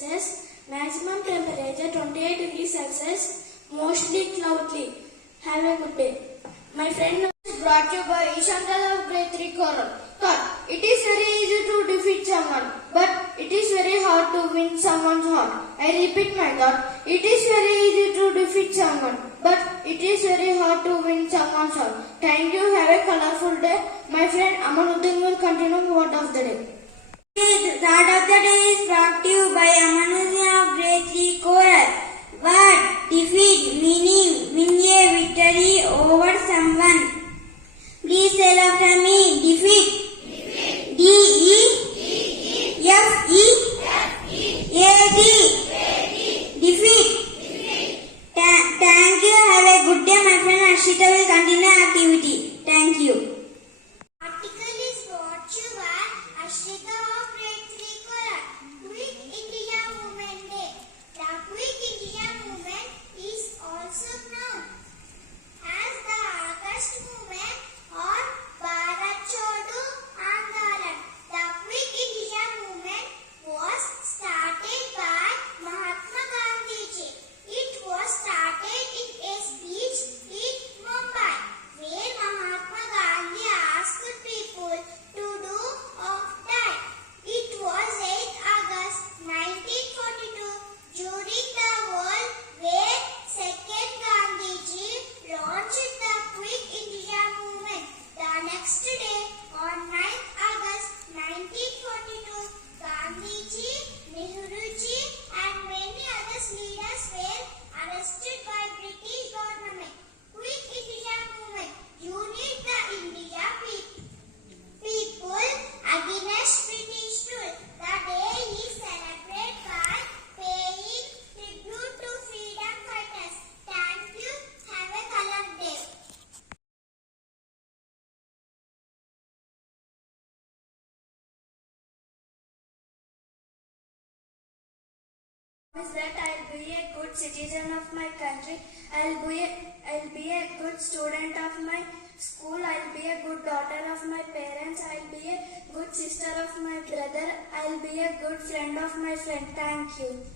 Celsius. Maximum temperature 28 degrees Celsius. Mostly cloudy. Have a good day. My friend is brought to you by Ishantal of Grade 3 Coral. Thought, it is very easy to defeat someone, but it is very hard to win someone's heart. I repeat my thought. It is very easy to defeat someone, but it is very hard to win someone's heart. Thank you. Have a colorful day. My friend Amanuddin will continue word of the day. The thought of the day is brought to you by Amanuddin of Grade 3 Coral. Word, defeat, meaning, win a victory over someone. Please say after me, defeat. D-E-F-E-A-D. Defeat. Thank you. Have a good day. My friend Nakshatra will continue activity. Thank you. Article is brought to you by Nakshatra of Grade 3 Coral. Quick India Movement Day. The Quick India Movement is also known as the August Movement or Bharat Chodo Andolan. The Quick India Movement was started by Mahatma Gandhi ji. It was started in a speech in Mumbai, where Mahatma Gandhi asked people to do of that. It was 8th August 1942 during the World War II Gandhiji launched the Quick India Movement. The next day, on 9th August 1942, Gandhiji, Nehruji and many other leaders were arrested by British government. Quick India Movement unite the India people against British rule. The day is celebrated by paying tribute to freedom fighters. Thank you. Have a color day. Is that I'll be a good citizen of my country. I'll be a good student of my school. I'll be a good daughter of my parents. I'll be a good sister of my brother. I'll be a good friend of my friend. Thank you.